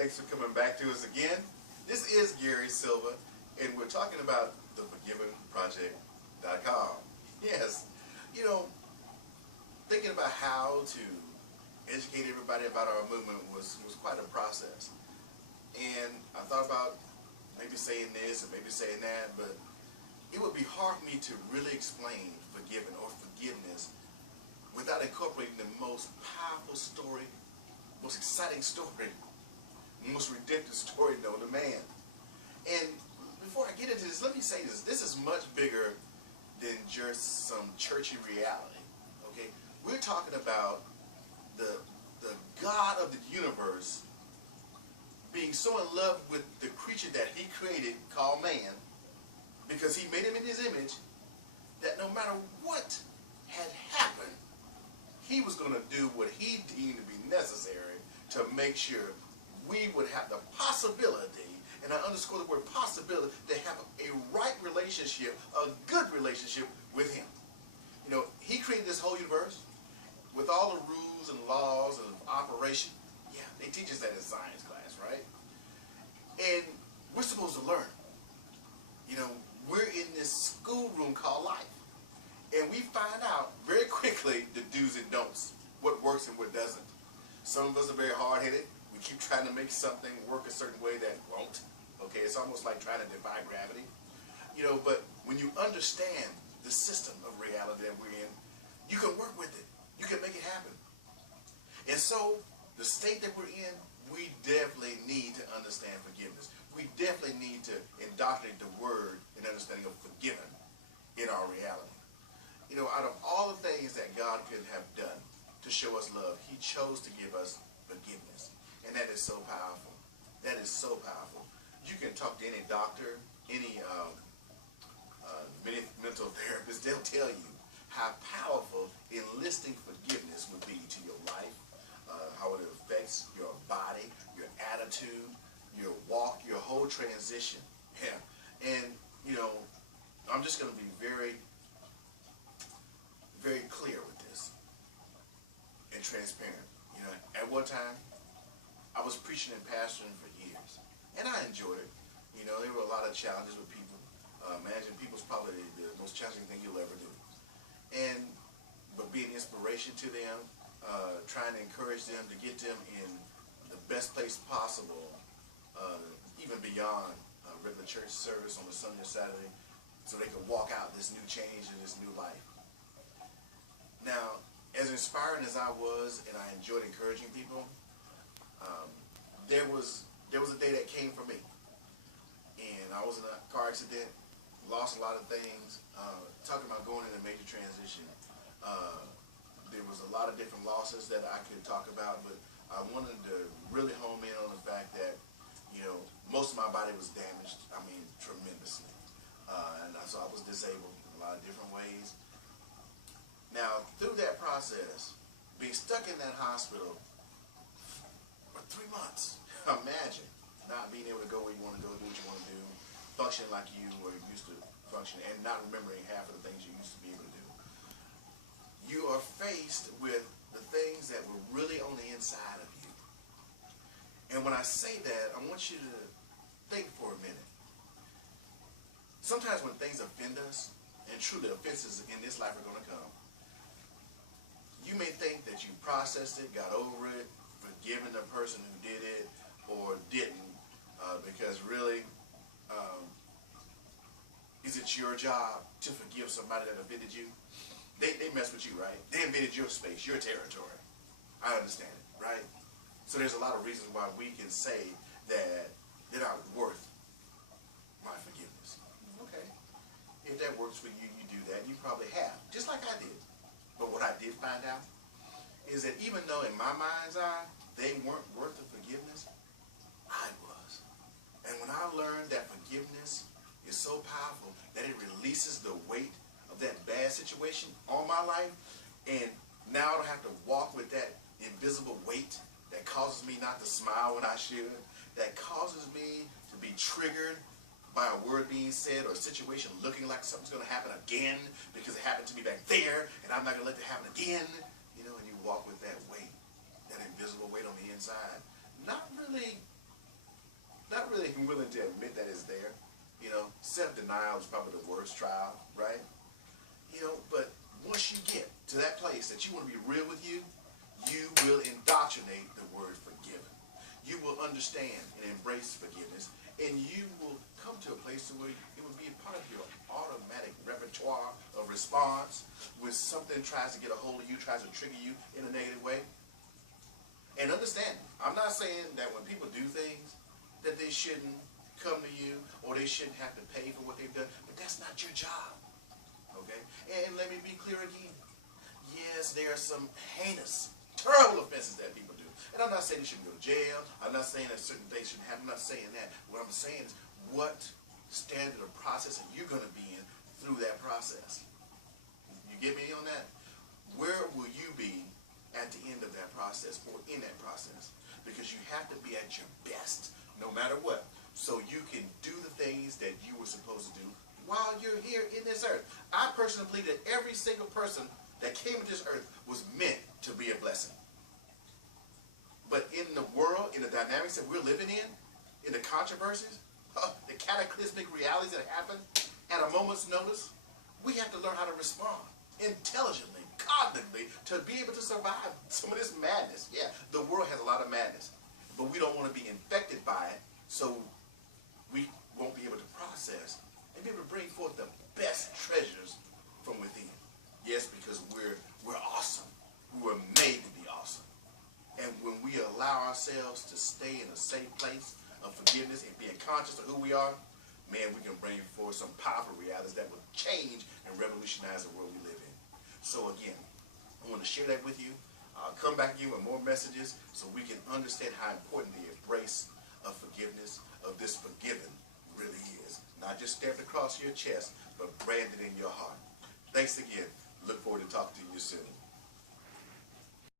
Thanks for coming back to us again. This is Gary Silva, and we're talking about theforgivenproject.com. Yes, you know, thinking about how to educate everybody about our movement was quite a process. And I thought about maybe saying this and maybe saying that, but it would be hard for me to really explain forgiving or forgiveness without incorporating the most powerful story, most exciting story, most redemptive story known to man. And before I get into this, let me say this. This is much bigger than just some churchy reality. Okay? We're talking about the God of the universe being so in love with the creature that he created called man, because he made him in his image, that no matter what had happened, he was going to do what he deemed to be necessary to make sure we would have the possibility, and I underscore the word possibility, to have a right relationship, a good relationship with him. You know, he created this whole universe with all the rules and laws and operation. Yeah, they teach us that in science class, right? And we're supposed to learn. You know, we're in this schoolroom called life. And we find out very quickly the do's and don'ts, what works and what doesn't. Some of us are very hard-headed. We keep trying to make something work a certain way that won't. Okay, it's almost like trying to defy gravity. You know, but when you understand the system of reality that we're in, you can work with it. You can make it happen. And so, the state that we're in, we definitely need to understand forgiveness. We definitely need to indoctrinate the word and understanding of forgiven in our reality. You know, out of all the things that God could have done to show us love, he chose to give us forgiveness. And that is so powerful. That is so powerful. You can talk to any doctor, any mental therapist, they'll tell you how powerful enlisting forgiveness would be to your life, how it affects your body, your attitude, your walk, your whole transition. Yeah. And, you know, I'm just going to be very clear with this and transparent. You know, at one time, I was preaching and pastoring for years, and I enjoyed it. You know, there were a lot of challenges with people. Managing people is probably the most challenging thing you'll ever do. But being inspiration to them, trying to encourage them to get them in the best place possible, even beyond regular church service on a Sunday or Saturday, so they could walk out this new change and this new life. Now, as inspiring as I was, and I enjoyed encouraging people, there was a day that came for me, and I was in a car accident, lost a lot of things. Talking about going in a major transition, there was a lot of different losses that I could talk about, but I wanted to really home in on the fact that, you know, most of my body was damaged. I mean, tremendously, and so I was disabled in a lot of different ways. Now, through that process, being stuck in that hospital for 3 months, imagine not being able to go where you want to go, do what you want to do, function like you were used to function, and not remembering half of the things you used to be able to do. You are faced with the things that were really on the inside of you. And when I say that, I want you to think for a minute. Sometimes when things offend us, and truly offenses in this life are going to come, you may think that you processed it, got over it, forgiven the person who did it, or didn't, because really, is it your job to forgive somebody that offended you? They mess with you, right? They invaded your space, your territory. I understand it, right? So there's a lot of reasons why we can say that they're not worth my forgiveness. Okay. If that works for you, you do that. You probably have, just like I did. But what I did find out is that even though in my mind's eye, they weren't worth the forgiveness, I was. And when I learned that forgiveness is so powerful that it releases the weight of that bad situation on my life, and now I don't have to walk with that invisible weight that causes me not to smile when I should, that causes me to be triggered by a word being said or a situation looking like something's going to happen again because it happened to me back there, and I'm not going to let it happen again. You know, and you walk with that weight, that invisible weight on the inside. Not really not really willing to admit that it's there. Self-denial is probably the worst trial, right? But once you get to that place that you want to be real with you, you will indoctrinate the word forgiven. You will understand and embrace forgiveness, and you will come to a place where it will be a part of your automatic repertoire of response when something tries to get a hold of you, tries to trigger you in a negative way. And understand, I'm not saying that when people do things that they shouldn't come to you or they shouldn't have to pay for what they've done, but that's not your job. Okay? And let me be clear again. Yes, there are some heinous, terrible offenses that people do. And I'm not saying they shouldn't go to jail. I'm not saying that certain things shouldn't happen. I'm not saying that. What I'm saying is, what standard of process are you going to be in through that process? You get me on that? Where will you be at the end of that process or in that process? Because you have to be at your best no matter what, so you can do the things that you were supposed to do while you're here in this earth. I personally believe that every single person that came to this earth was meant to be a blessing. But in the world, in the dynamics that we're living in the controversies, the cataclysmic realities that happen at a moment's notice, we have to learn how to respond intelligently, cognitively, to be able to survive some of this madness. Yeah, the world has a lot of madness, but we don't want to be infected by it, so we won't be able to process and be able to bring forth the best treasures from within. Yes, because we're awesome. We were made to be awesome. And when we allow ourselves to stay in a safe place of forgiveness and being conscious of who we are, man, we can bring forth some powerful realities that will change and revolutionize the world we live in. So again, I want to share that with you. I'll come back to you with more messages so we can understand how important the embrace of forgiveness, of this forgiven, really is. Not just stamped across your chest, but branded in your heart. Thanks again. Look forward to talking to you soon.